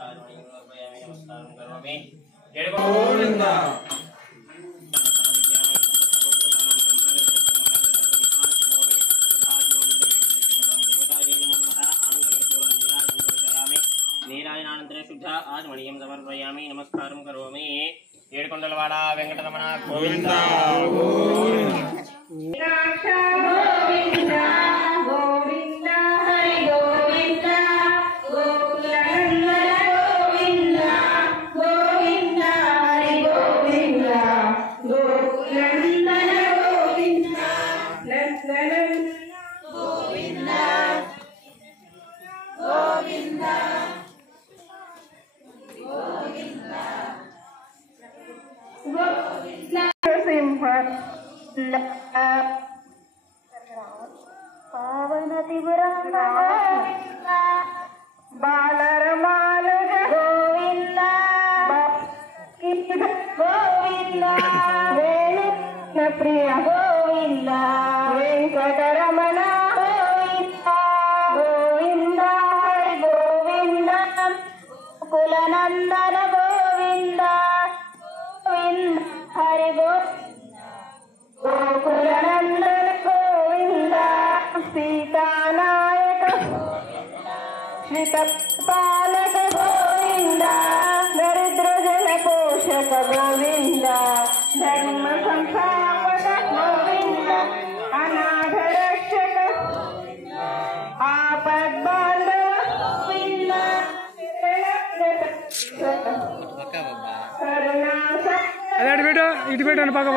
नमस्कारं करोमि। नीराजनानन्तरे शुद्ध आचमनीयं समर्पयामि। नमस्कारं करोमि। ఏడుకొండలవాడ వెంకటరమణ గోవింద గోవింద గోవింద హరి గోవింద గోకులనందన గోవింద గోవింద హరి గోవింద గోకులనందన గోవింద నందనం గోవింద గోవింద सिंह पावन त्रिपुरा बालरमाल गोविंद गोविंद वेणु प्रिय गोविंद वेंकटरमण गोविंद गोविंद हरि गोविंद कुलनंदन गोविंद हरि गोकुलनंदन गोविंद सीतानायक श्रितपालक गोविंद दरिद्र जन पोषक गोविंद धर्म संस्थापक गोविंद अनाथ रक्षक आपद बांधव गोविंद अरे बेटा इट बेटा पाका